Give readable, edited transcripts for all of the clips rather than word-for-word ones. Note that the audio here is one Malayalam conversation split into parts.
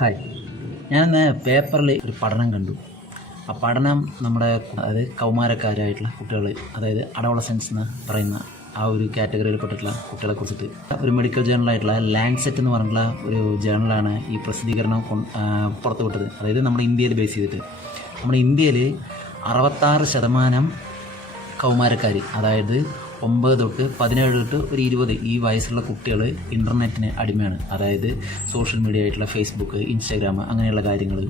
ഹായ്, ഞാനിന്ന് പേപ്പറിൽ ഒരു പഠനം കണ്ടു. ആ പഠനം നമ്മുടെ അതായത് കൗമാരക്കാരായിട്ടുള്ള കുട്ടികൾ, അതായത് അഡോളസൻസ് എന്ന് പറയുന്ന ആ ഒരു കാറ്റഗറിയിൽ പെട്ടിട്ടുള്ള കുട്ടികളെ കുറിച്ചിട്ട് ഒരു മെഡിക്കൽ ജേണലായിട്ടുള്ള ലാൻസെറ്റ് എന്ന് പറഞ്ഞിട്ടുള്ള ഒരു ജേണലാണ് ഈ പ്രസിദ്ധീകരണം പുറത്തുവിട്ടത്. അതായത് നമ്മുടെ ഇന്ത്യയിൽ ബേസ് ചെയ്തിട്ട് നമ്മുടെ ഇന്ത്യയിൽ 66% കൗമാരക്കാർ, അതായത് 9 തൊട്ട് 17 തൊട്ട് ഒരു 20 ഈ വയസ്സുള്ള കുട്ടികൾ ഇൻ്റർനെറ്റിന് അടിമയാണ്. അതായത് സോഷ്യൽ മീഡിയ ആയിട്ടുള്ള ഫേസ്ബുക്ക്, ഇൻസ്റ്റാഗ്രാം അങ്ങനെയുള്ള കാര്യങ്ങൾ,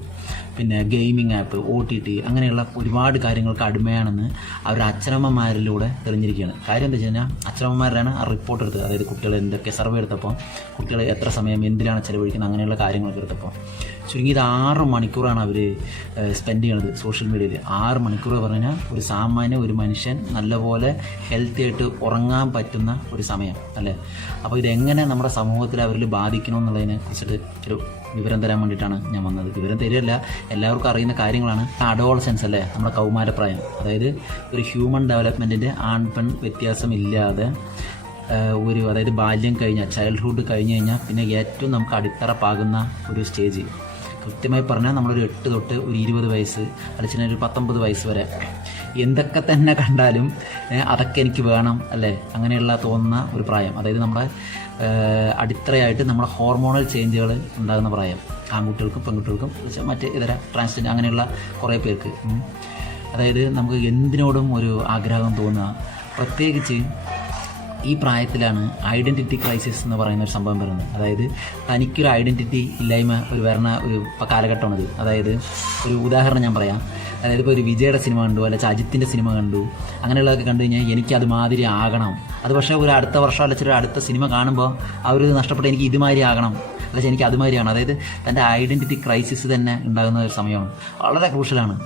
പിന്നെ ഗെയിമിംഗ് ആപ്പ്, OTT അങ്ങനെയുള്ള ഒരുപാട് കാര്യങ്ങൾക്ക് അടിമയാണെന്ന് അവർ അച്ഛനമ്മമാരിലൂടെ തെളിഞ്ഞിരിക്കുകയാണ്. കാര്യം എന്താ വെച്ച് കഴിഞ്ഞാൽ അച്ഛനമ്മമാരാണ് ആ റിപ്പോർട്ട് എടുത്തത്. അതായത് കുട്ടികൾ എന്തൊക്കെ സർവേ എടുത്തപ്പോൾ കുട്ടികൾ എത്ര സമയം എന്തിനാണ് ചിലവഴിക്കുന്നത് അങ്ങനെയുള്ള കാര്യങ്ങളൊക്കെ എടുത്തപ്പോൾ ചുരുങ്ങിയത് 6 മണിക്കൂറാണ് അവർ സ്പെൻഡ് ചെയ്യണത് സോഷ്യൽ മീഡിയയിൽ. 6 മണിക്കൂർ പറഞ്ഞാൽ ഒരു സാമാന്യ ഒരു മനുഷ്യൻ നല്ലപോലെ ഹെൽത്തി ആയിട്ട് ഉറങ്ങാൻ പറ്റുന്ന ഒരു സമയം അല്ലേ. അപ്പോൾ ഇതെങ്ങനെ നമ്മുടെ സമൂഹത്തിൽ അവരിൽ ബാധിക്കണമെന്നുള്ളതിനെ കുറിച്ചിട്ട് ഒരു വിവരം തരാൻ വേണ്ടിയിട്ടാണ് ഞാൻ വന്നത്. വിവരം തരികയല്ല, എല്ലാവർക്കും അറിയുന്ന കാര്യങ്ങളാണ്. അഡോളസൻസ് അല്ലേ, നമ്മുടെ കൗമാരപ്രായം. അതായത് ഒരു ഹ്യൂമൻ ഡെവലപ്മെൻറ്റിൻ്റെ ആൺ പെൺ വ്യത്യാസമില്ലാതെ അതായത് ബാല്യം കഴിഞ്ഞാൽ, ചൈൽഡ്ഹുഡ് കഴിഞ്ഞ് കഴിഞ്ഞാൽ പിന്നെ ഏറ്റവും നമുക്ക് അടിത്തറ പാകുന്ന ഒരു സ്റ്റേജ്. കൃത്യമായി പറഞ്ഞാൽ നമ്മളൊരു 8 തൊട്ട് ഒരു 20 വയസ്സ് അല്ലെങ്കിൽ ഒരു 19 വയസ്സ് വരെ എന്തൊക്കെ തന്നെ കണ്ടാലും അതൊക്കെ എനിക്ക് വേണം അല്ലേ, അങ്ങനെയുള്ള തോന്നുന്ന ഒരു പ്രായം. അതായത് നമ്മുടെ അടിത്തറയായിട്ട് നമ്മുടെ ഹോർമോണൽ ചേഞ്ചുകൾ ഉണ്ടാകുന്ന പ്രായം. ആൺകുട്ടികൾക്കും പെൺകുട്ടികൾക്കും മറ്റ് ഇതര ട്രാൻസ്ജെൻഡർ അങ്ങനെയുള്ള കുറേ പേർക്ക്. അതായത് നമുക്ക് എന്തിനോടും ഒരു ആഗ്രഹം തോന്നുക. പ്രത്യേകിച്ച് ഈ പ്രായത്തിലാണ് ഐഡൻറ്റിറ്റി ക്രൈസിസ് എന്ന് പറയുന്ന ഒരു സംഭവം വരുന്നത്. അതായത് തനിക്കൊരു ഐഡൻറ്റിറ്റി ഇല്ലായ്മ വരുന്ന ഒരു കാലഘട്ടമാണിത്. അതായത് ഒരു ഉദാഹരണം ഞാൻ പറയാം. അതായത് ഇപ്പോൾ ഒരു വിജയുടെ സിനിമ കണ്ടു, അല്ലെങ്കിൽ അജിത്തിൻ്റെ സിനിമ കണ്ടു, അങ്ങനെയുള്ളതൊക്കെ കണ്ടു കഴിഞ്ഞാൽ എനിക്ക് അതുമാതിരി ആകണം. അത് പക്ഷേ ഒരു അടുത്ത വർഷം അല്ലെങ്കിൽ അടുത്ത സിനിമ കാണുമ്പോൾ ആ ഒരു നഷ്ടപ്പെട്ട് എനിക്ക് ഇതുമാതിരി ആകണം, അല്ലെങ്കിൽ എനിക്ക് അതുമാതിരിയാണ്. അതായത് തൻ്റെ ഐഡൻറ്റിറ്റി ക്രൈസിസ് തന്നെ ഉണ്ടാകുന്ന ഒരു സമയമാണ്. വളരെ ക്രൂഷ്യലാണ്.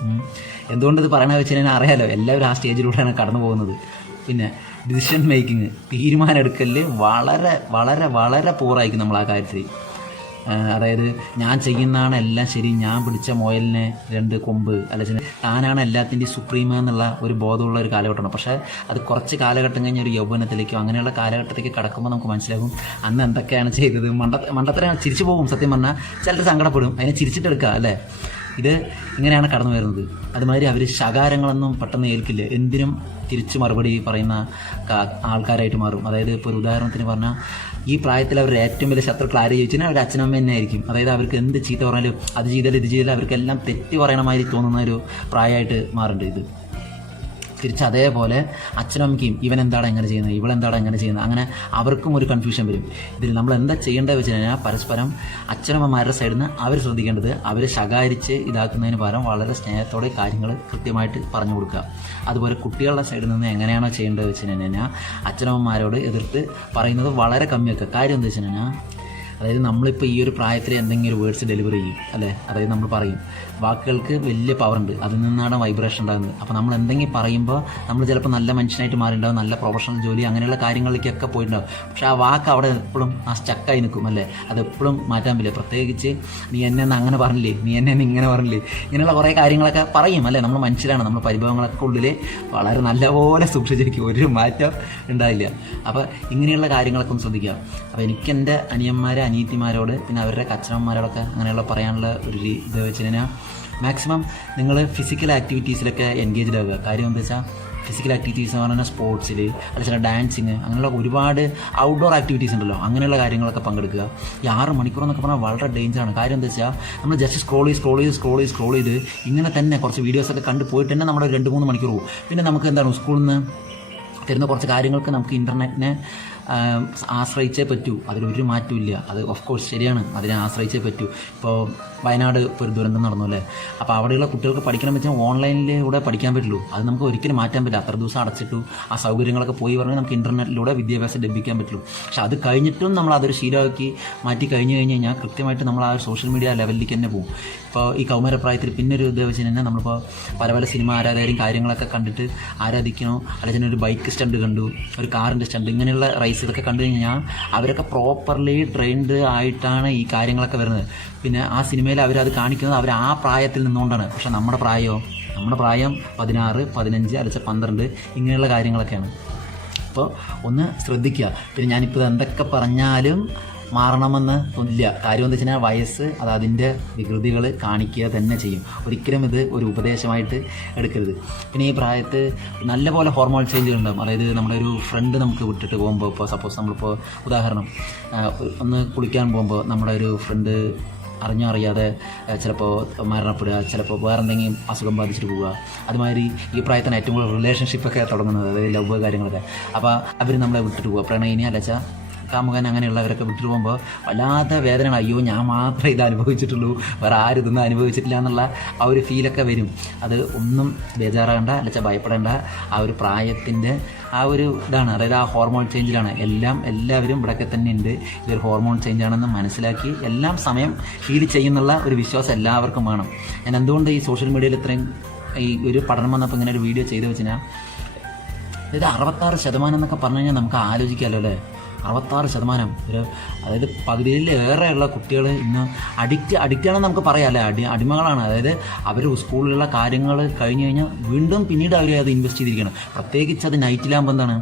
എന്തുകൊണ്ട് ഇത് പറയണമെന്ന് വെച്ച് കഴിഞ്ഞാൽ അറിയാലോ, എല്ലാവരും ആ സ്റ്റേജിലൂടെയാണ് കടന്നു പോകുന്നത്. പിന്നെ ഡിസിഷൻ മേക്കിങ്, തീരുമാനം എടുക്കലിൽ വളരെ വളരെ വളരെ പൂറായിരിക്കും നമ്മൾ ആ കാര്യത്തിൽ. അതായത് ഞാൻ ചെയ്യുന്നതാണ് എല്ലാം ശരി, ഞാൻ പിടിച്ച മുയലിന് 2 കൊമ്പ്, അല്ലെങ്കിൽ താനാണ് എല്ലാത്തിൻ്റെയും സുപ്രീം എന്നുള്ള ഒരു ബോധമുള്ള ഒരു കാലഘട്ടമാണ്. പക്ഷേ അത് കുറച്ച് കാലഘട്ടം കഴിഞ്ഞ ഒരു യൗവനത്തിലേക്കോ അങ്ങനെയുള്ള കാലഘട്ടത്തേക്ക് കടക്കുമ്പോൾ നമുക്ക് മനസ്സിലാകും അന്ന് എന്തൊക്കെയാണ് ചെയ്തത്. മണ്ടത്തരം ചിരിച്ചു പോകും. സത്യം പറഞ്ഞാൽ ചിലർ സങ്കടപ്പെടും, അതിനെ ചിരിച്ചിട്ടെടുക്കുക അല്ലേ. ഇത് ഇങ്ങനെയാണ് കടന്നു വരുന്നത്. അതുമാതിരി അവർ ശകാരങ്ങളൊന്നും പെട്ടെന്ന് ഏൽക്കില്ല, എന്തിനും തിരിച്ച് മറുപടി പറയുന്ന ആൾക്കാരായിട്ട് മാറും. അതായത് ഇപ്പോൾ ഒരു ഉദാഹരണത്തിന് പറഞ്ഞാൽ ഈ പ്രായത്തിൽ അവരുടെ ഏറ്റവും വലിയ ശത്രുക്കൾ ആര് ചോദിച്ചാൽ അവർ അച്ഛനമ്മ തന്നെ ആയിരിക്കും. അതായത് അവർക്ക് എന്ത് ചീത്ത പറഞ്ഞാലും അത് ചെയ്താലും ഇത് ചെയ്താലും അവർക്കെല്ലാം തെറ്റി പറയണമാതിരി തോന്നുന്ന ഒരു പ്രായമായിട്ട് മാറുന്നുണ്ട് ഇത്. തിരിച്ച് അതേപോലെ അച്ഛനമ്മയ്ക്കും ഇവനെന്താണ് എങ്ങനെ ചെയ്യുന്നത്, ഇവളെന്താണ് എങ്ങനെ ചെയ്യുന്നത്, അങ്ങനെ അവർക്കും ഒരു കൺഫ്യൂഷൻ വരും. ഇതിൽ നമ്മൾ എന്താ ചെയ്യേണ്ടത് വെച്ച് കഴിഞ്ഞാൽ പരസ്പരം അച്ഛനമ്മമാരുടെ സൈഡിൽ നിന്ന് അവർ ശ്രദ്ധിക്കേണ്ടത് അവരെ ശകാരിച്ച് ഇതാക്കുന്നതിന് പകരം വളരെ സ്നേഹത്തോടെ കാര്യങ്ങൾ കൃത്യമായിട്ട് പറഞ്ഞു കൊടുക്കുക. അതുപോലെ കുട്ടികളുടെ സൈഡിൽ നിന്ന് എങ്ങനെയാണോ ചെയ്യേണ്ടത് വെച്ച് കഴിഞ്ഞാൽ അച്ഛനമ്മമാരോട് എതിർത്ത് പറയുന്നത് വളരെ കമ്മിയാക്കുക. കാര്യം എന്താ വെച്ച് കഴിഞ്ഞാൽ അതായത് നമ്മളിപ്പോൾ ഈ ഒരു പ്രായത്തിൽ എന്തെങ്കിലും ഒരു വേർഡ്സ് ഡെലിവറി ചെയ്യും അല്ലേ. അതായത് നമ്മൾ പറയും, വാക്കുകൾക്ക് വലിയ പവറുണ്ട്, അതിൽ നിന്നാണ് വൈബ്രേഷൻ ഉണ്ടാകുന്നത്. അപ്പോൾ നമ്മൾ എന്തെങ്കിലും പറയുമ്പോൾ നമ്മൾ ചിലപ്പോൾ നല്ല മനുഷ്യനായിട്ട് മാറിയിട്ടുണ്ടാവും, നല്ല പ്രൊഫഷണൽ ജോലി അങ്ങനെയുള്ള കാര്യങ്ങളിലേക്കൊക്കെ പോയിട്ടുണ്ടാവും. പക്ഷേ ആ വാക്ക് അവിടെ എപ്പോഴും ആ സ്റ്റക്കായി നിൽക്കും അല്ലേ. അതെപ്പോഴും മാറ്റാൻ പറ്റില്ല. പ്രത്യേകിച്ച് നീ എന്നെ അങ്ങനെ പറഞ്ഞില്ലേ, നീ എന്നെ ഇങ്ങനെ പറഞ്ഞില്ലേ, ഇങ്ങനെയുള്ള കുറേ കാര്യങ്ങളൊക്കെ പറയും അല്ലേ. നമ്മൾ മനുഷ്യരാണ്, നമ്മൾ പരിഭവങ്ങളൊക്കെ ഉള്ളിൽ വളരെ നല്ലപോലെ സൂക്ഷിച്ചിരിക്കും, ഒരു മാറ്റം ഉണ്ടായില്ല. അപ്പോൾ ഇങ്ങനെയുള്ള കാര്യങ്ങളൊക്കെ ഒന്ന് ശ്രദ്ധിക്കുക. അപ്പോൾ എനിക്ക് എൻ്റെ അനിയത്തിമാരോട് പിന്നെ അവരുടെ അച്ഛനമ്മമാരോടൊക്കെ അങ്ങനെയുള്ള പറയാനുള്ള ഒരു ഇത് വെച്ച് കഴിഞ്ഞാൽ മാക്സിമം നിങ്ങൾ ഫിസിക്കൽ ആക്ടിവിറ്റീസിലൊക്കെ എൻഗേജ്ഡ് ആവുക. കാര്യം എന്താ വെച്ചാൽ ഫിസിക്കൽ ആക്ടിവിറ്റീസ് എന്ന് പറഞ്ഞാൽ സ്പോർട്സിൽ അല്ലെങ്കിൽ ഡാൻസിങ് അങ്ങനെയുള്ള ഒരുപാട് ഔട്ട്ഡോർ ആക്ടിവിറ്റീസ് ഉണ്ടല്ലോ, അങ്ങനെയുള്ള കാര്യങ്ങളൊക്കെ പങ്കെടുക്കുക. ഈ 6 മണിക്കൂർ എന്നൊക്കെ പറഞ്ഞാൽ വളരെ ഡേഞ്ചറാണ്. കാര്യം എന്താ വെച്ചാൽ നമ്മൾ ജസ്റ്റ് സ്ക്രോൾ ചെയ്ത് ഇങ്ങനെ തന്നെ കുറച്ച് വീഡിയോസൊക്കെ കണ്ട് പോയിട്ട് തന്നെ നമ്മുടെ 2-3 മണിക്കൂർ പോകും. പിന്നെ നമുക്ക് എന്താണ് സ്കൂളിൽ നിന്ന് തരുന്ന കുറച്ച് കാര്യങ്ങൾക്ക് നമുക്ക് ഇൻ്റർനെറ്റിനെ ആശ്രയിച്ചേ പറ്റൂ, അതിലൊരു മാറ്റവും ഇല്ല. അത് ഓഫ് കോഴ്സ് ശരിയാണ്, അതിനെ ആശ്രയിച്ചേ പറ്റൂ. ഇപ്പോൾ വയനാട് ഇപ്പോൾ ഒരു ദുരന്തം നടന്നു അല്ലേ. അപ്പോൾ അവിടെയുള്ള കുട്ടികൾക്ക് പഠിക്കണം വെച്ചാൽ ഓൺലൈനിലൂടെ പഠിക്കാൻ പറ്റുള്ളൂ. അത് നമുക്ക് ഒരിക്കലും മാറ്റാൻ പറ്റില്ല. അത്ര ദിവസം അടച്ചിട്ടു ആ സൗകര്യങ്ങളൊക്കെ പോയി പറഞ്ഞാൽ നമുക്ക് ഇൻ്റർനെറ്റിലൂടെ വിദ്യാഭ്യാസം ലഭിക്കാൻ പറ്റുള്ളൂ. പക്ഷെ അത് കഴിഞ്ഞിട്ടും നമ്മൾ അതൊരു ശീലമാക്കി മാറ്റി കഴിഞ്ഞ് കഴിഞ്ഞാൽ കൃത്യമായിട്ട് നമ്മൾ ആ ഒരു സോഷ്യൽ മീഡിയ ലെവലിലേക്ക് തന്നെ പോകും. ഇപ്പോൾ ഈ കൗമാരപ്രായത്തിൽ പിന്നെ ഒരു ഇത് വെച്ച് കഴിഞ്ഞാൽ നമ്മളിപ്പോൾ പല സിനിമ ആരാധകരും കാര്യങ്ങളൊക്കെ കണ്ടിട്ട് ആരാധിക്കണോ, അല്ലെങ്കിൽ ഒരു ബൈക്ക് സ്റ്റണ്ട് കണ്ടു, ഒരു കാറിൻ്റെ സ്റ്റണ്ട്, ഇങ്ങനെയുള്ള ഇതൊക്കെ കണ്ടു കഴിഞ്ഞാൽ അവരൊക്കെ പ്രോപ്പർലി ട്രെയിൻഡ് ആയിട്ടാണ് ഈ കാര്യങ്ങളൊക്കെ വരുന്നത്. പിന്നെ ആ സിനിമയിൽ അവരത് കാണിക്കുന്നത് അവർ ആ പ്രായത്തിൽ നിന്നുകൊണ്ടാണ്. പക്ഷെ നമ്മുടെ പ്രായം 16, 15 അല്ലെങ്കിൽ 12 ഇങ്ങനെയുള്ള കാര്യങ്ങളൊക്കെയാണ്. അപ്പോൾ ഒന്ന് ശ്രദ്ധിക്കുക. പിന്നെ ഞാനിപ്പോൾ എന്തൊക്കെ പറഞ്ഞാലും മാറണമെന്ന് ഇല്ല. കാര്യം എന്താ വെച്ച് കഴിഞ്ഞാൽ വയസ്സ് അത് അതിൻ്റെ വികൃതികൾ കാണിക്കുക തന്നെ ചെയ്യും. ഒരിക്കലും ഇത് ഒരു ഉപദേശമായിട്ട് എടുക്കരുത്. പിന്നെ ഈ പ്രായത്ത് നല്ലപോലെ ഹോർമോൺ ചേഞ്ചുകൾ ഉണ്ടാകും. അതായത് നമ്മുടെ ഒരു ഫ്രണ്ട് നമുക്ക് വിട്ടിട്ട് പോകുമ്പോൾ, ഇപ്പോൾ സപ്പോസ് നമ്മളിപ്പോൾ ഉദാഹരണം ഒന്ന് കുളിക്കാൻ പോകുമ്പോൾ നമ്മുടെ ഒരു ഫ്രണ്ട് അറിഞ്ഞോ അറിയാതെ ചിലപ്പോൾ മരണപ്പെടുക, ചിലപ്പോൾ വേറെ എന്തെങ്കിലും അസുഖം ബാധിച്ചിട്ട് പോവുക. അതുമാതിരി ഈ പ്രായത്തിന് ഏറ്റവും കൂടുതൽ റിലേഷൻഷിപ്പൊക്കെ തുടങ്ങുന്നത്, അതായത് ലവ് കാര്യങ്ങളൊക്കെ. അപ്പോൾ അവർ നമ്മളെ വിട്ടിട്ട് പോവുക, പ്രണയിനി അല്ലച്ച കാമുകൻ അങ്ങനെയുള്ളവരൊക്കെ വിട്ടിട്ട് പോകുമ്പോൾ വല്ലാത്ത വേദനയാണ്. അയ്യോ ഞാൻ മാത്രമേ ഇത് അനുഭവിച്ചിട്ടുള്ളൂ, വേറെ ആരും ഇതൊന്നും അനുഭവിച്ചിട്ടില്ല എന്നുള്ള ആ ഒരു ഫീലൊക്കെ വരും. അത് ഒന്നും ബേജാറാകണ്ട, അല്ലച്ചാൽ ഭയപ്പെടേണ്ട. ആ ഒരു പ്രായത്തിൻ്റെ ആ ഒരു ഇതാണ്, അതായത് ആ ഹോർമോൺ ചേഞ്ചിലാണ്. എല്ലാവരും ഇവിടെയൊക്കെ തന്നെ ഉണ്ട്. ഇതൊരു ഹോർമോൺ ചേഞ്ചാണെന്ന് മനസ്സിലാക്കി എല്ലാം സമയം ഹീൽ ചെയ്യുന്നുള്ള ഒരു വിശ്വാസം എല്ലാവർക്കും വേണം. ഞാൻ എന്തുകൊണ്ട് ഈ സോഷ്യൽ മീഡിയയിൽ ഇത്രയും ഈ ഒരു പഠനം വന്നപ്പോൾ ഇങ്ങനെ ഒരു വീഡിയോ ചെയ്ത് വെച്ചാൽ, ഇത് 66% എന്നൊക്കെ പറഞ്ഞു കഴിഞ്ഞാൽ നമുക്ക് ആലോചിക്കാമല്ലോ അല്ലേ. 66% ഒരു, അതായത് പകുതിയിലേറെയുള്ള കുട്ടികൾ ഇന്ന് അഡിക്റ്റാണെന്ന് നമുക്ക് പറയാം അല്ലേ. അടിമകളാണ്. അതായത് അവർ സ്കൂളിലുള്ള കാര്യങ്ങൾ കഴിഞ്ഞ് കഴിഞ്ഞാൽ വീണ്ടും പിന്നീട് അവർ അത് ഇൻവെസ്റ്റ് ചെയ്തിരിക്കണം. പ്രത്യേകിച്ച് അത് നൈറ്റിലാകുമ്പോൾ എന്താണ്,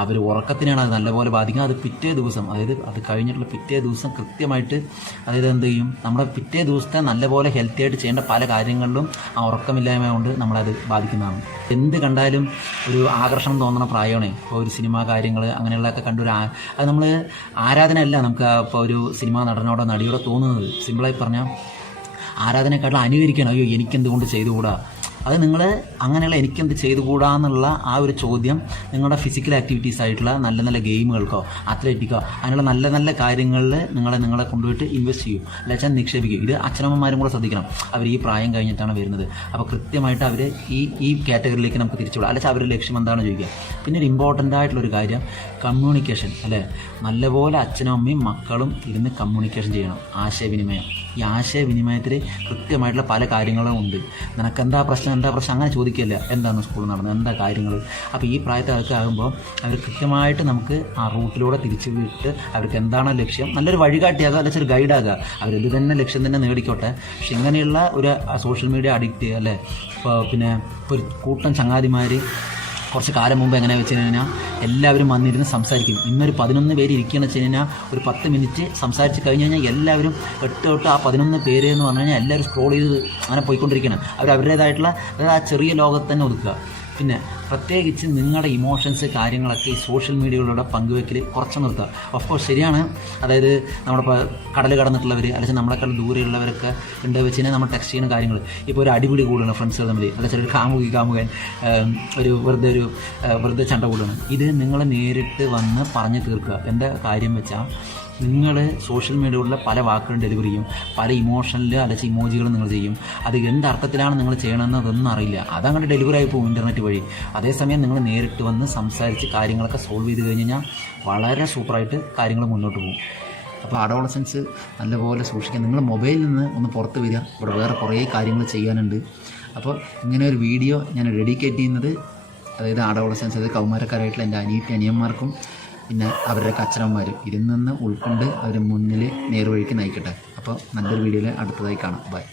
അവർ ഉറക്കത്തിനാണ് അത് നല്ലപോലെ ബാധിക്കുന്നത്. അത് പിറ്റേ ദിവസം, അതായത് അത് കഴിഞ്ഞിട്ടുള്ള പിറ്റേ ദിവസം കൃത്യമായിട്ട്, അതായത് എന്ത് ചെയ്യും, നമ്മുടെ പിറ്റേ ദിവസത്തെ നല്ലപോലെ ഹെൽത്തി ആയിട്ട് ചെയ്യേണ്ട പല കാര്യങ്ങളിലും ആ ഉറക്കമില്ലായ്മ കൊണ്ട് നമ്മളത് ബാധിക്കുന്നതാണ്. എന്ത് കണ്ടാലും ഒരു ആകർഷണം തോന്നുന്ന പ്രായമാണ്. ഇപ്പോൾ ഒരു സിനിമ കാര്യങ്ങൾ അങ്ങനെയുള്ളതൊക്കെ കണ്ടൊരു അത് നമ്മൾ ആരാധനയല്ല നമുക്ക് ഇപ്പോൾ ഒരു സിനിമാ നടനോടോ നടിയോടോ തോന്നുന്നത്. സിമ്പിളായി പറഞ്ഞാൽ ആരാധനയെക്കാട്ടിലും അനുകരിക്കണം. അയ്യോ എനിക്കെന്തുകൊണ്ട് ചെയ്തുകൂടാ, അത് നിങ്ങൾ അങ്ങനെയുള്ള എനിക്കെന്ത് ചെയ്തുകൂടാന്നുള്ള ആ ഒരു ചോദ്യം നിങ്ങളുടെ ഫിസിക്കൽ ആക്ടിവിറ്റീസ് ആയിട്ടുള്ള നല്ല നല്ല ഗെയിമുകൾക്കോ അത്ലറ്റിക്കോ അങ്ങനെയുള്ള നല്ല നല്ല കാര്യങ്ങളിൽ നിങ്ങളെ കൊണ്ടുപോയിട്ട് ഇൻവെസ്റ്റ് ചെയ്യും, അല്ലാച്ചാൽ നിക്ഷേപിക്കും. ഇത് അച്ഛനമ്മമാരും കൂടെ ശ്രദ്ധിക്കണം. അവർ ഈ പ്രായം കഴിഞ്ഞിട്ടാണ് വരുന്നത്. അപ്പോൾ കൃത്യമായിട്ട് അവർ ഈ കാറ്റഗറിയിലേക്ക് നമുക്ക് തിരിച്ചുവിടാം. അല്ലാച്ചാൽ അവരുടെ ലക്ഷ്യം എന്താണെന്ന് ചോദിക്കുക. പിന്നെ ഒരു ഇമ്പോർട്ടൻ്റ് ആയിട്ടുള്ളൊരു കാര്യം കമ്മ്യൂണിക്കേഷൻ അല്ലേ. നല്ലപോലെ അച്ഛനും അമ്മയും മക്കളും ഇരുന്ന് കമ്മ്യൂണിക്കേഷൻ ചെയ്യണം, ആശയവിനിമയം. ഈ ആശയവിനിമയത്തിൽ കൃത്യമായിട്ടുള്ള പല കാര്യങ്ങളും ഉണ്ട്. നിനക്കെന്താ പ്രശ്നം അങ്ങനെ ചോദിക്കില്ല, എന്താണ് സ്കൂളിൽ നടന്നത്, എന്താ കാര്യങ്ങൾ. അപ്പോൾ ഈ പ്രായത്തിലൊക്കെ ആകുമ്പോൾ അവർ കൃത്യമായിട്ട് നമുക്ക് ആ റൂട്ടിലൂടെ തിരിച്ചു വിട്ട് അവർക്ക് എന്താണോ ലക്ഷ്യം നല്ലൊരു വഴികാട്ടിയാകുക, അല്ലെങ്കിൽ ഒരു ഗൈഡാകുക. അവരിത് തന്നെ ലക്ഷ്യം തന്നെ നേടിക്കോട്ടെ. പക്ഷെ ഇങ്ങനെയുള്ള ഒരു സോഷ്യൽ മീഡിയ അഡിക്റ്റ് അല്ലേ, ഇപ്പോൾ പിന്നെ ഒരു കൂട്ടം ചങ്ങാതിമാർ കുറച്ച് കാലം മുമ്പ് എങ്ങനെ വെച്ച് കഴിഞ്ഞാൽ എല്ലാവരും വന്നിരുന്ന് സംസാരിക്കും. ഇന്നൊരു 11 പേര് ഇരിക്കുകയെന്ന് വെച്ച് കഴിഞ്ഞാൽ ഒരു 10 മിനിറ്റ് സംസാരിച്ച് കഴിഞ്ഞ് കഴിഞ്ഞാൽ എല്ലാവരും തൊട്ട് ആ 11 പേര് എന്ന് പറഞ്ഞു കഴിഞ്ഞാൽ എല്ലാവരും സ്ക്രോൾ ചെയ്ത് അങ്ങനെ പോയിക്കൊണ്ടിരിക്കുകയാണ്. അവരവരുടേതായിട്ടുള്ള ആ ചെറിയ ലോകത്ത് തന്നെ ഒതുക്കുക. പിന്നെ പ്രത്യേകിച്ച് നിങ്ങളുടെ ഇമോഷൻസ് കാര്യങ്ങളൊക്കെ ഈ സോഷ്യൽ മീഡിയകളിലൂടെ പങ്കുവെക്കൽ കുറച്ച് നിർത്തുക. ഓഫ്കോഴ്സ് ശരിയാണ്, അതായത് നമ്മുടെ കടൽ കടന്നിട്ടുള്ളവർ അല്ലെങ്കിൽ നമ്മളെക്കാൾ ദൂരെയുള്ളവരൊക്കെ ഉണ്ട് വെച്ച് കഴിഞ്ഞാൽ നമ്മൾ ടെക്സ്റ്റ് ചെയ്യുന്ന കാര്യങ്ങൾ, ഇപ്പോൾ ഒരു അടിപിടി കൂടുകയാണ് ഫ്രണ്ട്സുകൾ തമ്മിൽ, അല്ലെങ്കിൽ ചിലർ കാമുകൻ വെറുതെ ചണ്ട കൂടുകയാണ്. ഇത് നിങ്ങൾ നേരിട്ട് വന്ന് പറഞ്ഞു തീർക്കുക. എന്താ കാര്യം വെച്ചാൽ നിങ്ങൾ സോഷ്യൽ മീഡിയകളിലെ പല വാക്കുകളും ഡെലിവറി ചെയ്യും, പല ഇമോഷനിൽ അല്ലെങ്കിൽ ഇമോജികളും നിങ്ങൾ ചെയ്യും. അത് എന്തർത്ഥത്തിലാണ് നിങ്ങൾ ചെയ്യണമെന്ന് അതൊന്നും അറിയില്ല, അതങ്ങനെ ഡെലിവറി ആയി പോകും ഇൻ്റർനെറ്റ് വഴി. അതേസമയം നിങ്ങൾ നേരിട്ട് വന്ന് സംസാരിച്ച് കാര്യങ്ങളൊക്കെ സോൾവ് ചെയ്ത് കഴിഞ്ഞ് കഴിഞ്ഞാൽ വളരെ സൂപ്പറായിട്ട് കാര്യങ്ങൾ മുന്നോട്ട് പോകും. അപ്പോൾ അഡോളസൻസ് നല്ലപോലെ സൂക്ഷിക്കുക. നിങ്ങൾ മൊബൈലിൽ നിന്ന് ഒന്ന് പുറത്ത് വരിക. ഇവിടെ വേറെ കുറേ കാര്യങ്ങൾ ചെയ്യാനുണ്ട്. അപ്പോൾ ഇങ്ങനെ ഒരു വീഡിയോ ഞാൻ ഡെഡിക്കേറ്റ് ചെയ്യുന്നത്, അതായത് അഡോളസൻസ്, അതായത് കൗമാരക്കാരായിട്ടുള്ള എൻ്റെ അനിയന്മാർക്കും പിന്നെ അവരുടെ അച്ഛനമ്മമാരും ഇതിൽ നിന്ന് ഉൾക്കൊണ്ട് അവർ മുന്നിൽ നേർവഴിക്ക് നയിക്കട്ടെ. അപ്പോൾ നല്ലൊരു വീഡിയോയിൽ അടുത്തതായി കാണാം. ബൈ.